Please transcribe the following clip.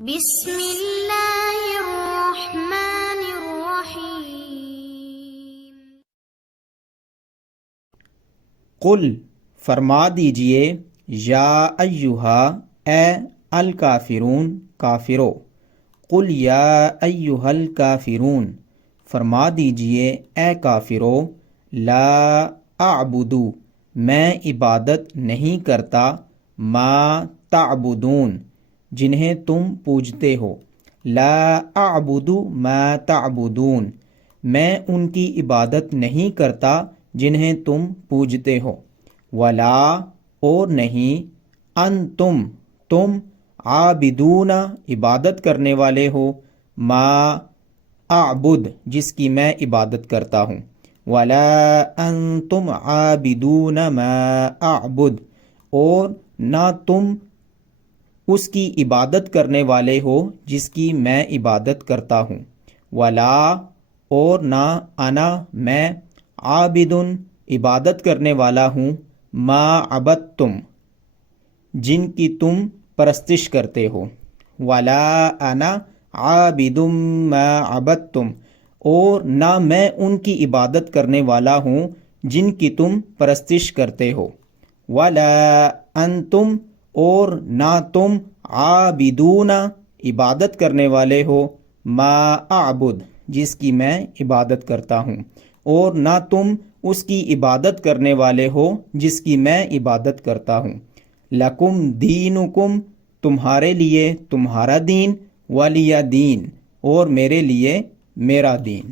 بسم اللہ الرحمن الرحیم۔ قل فرما دیجئے، یا ایہا اے الکافرون کافرو، قل یا ایہا الکافرون فرما دیجئے اے کافرو، لا اعبدو میں عبادت نہیں کرتا، ما تعبدون جنہیں تم پوجتے ہو، لا اعبدو ما تعبدون میں ان کی عبادت نہیں کرتا جنہیں تم پوجتے ہو، ولا اور نہیں، انتم تم عابدون عبادت کرنے والے ہو، ما اعبد جس کی میں عبادت کرتا ہوں، ولا انتم عابدون ما اعبد اور نہ تم اس کی عبادت کرنے والے ہو جس کی میں عبادت کرتا ہوں، ولا اور نہ انا میں عابدن عبادت کرنے والا ہوں، ما عبدتم جن کی تم پرستش کرتے ہو، ولا انا عابد ما عبدتم اور نہ میں ان کی عبادت کرنے والا ہوں جن کی تم پرستش کرتے ہو، ولا انتم اور نہ تم عابدون عبادت کرنے والے ہو، ما اعبد جس کی میں عبادت کرتا ہوں، اور نہ تم اس کی عبادت کرنے والے ہو جس کی میں عبادت کرتا ہوں، لکم دینکم تمہارے لیے تمہارا دین، ولی دین اور میرے لیے میرا دین۔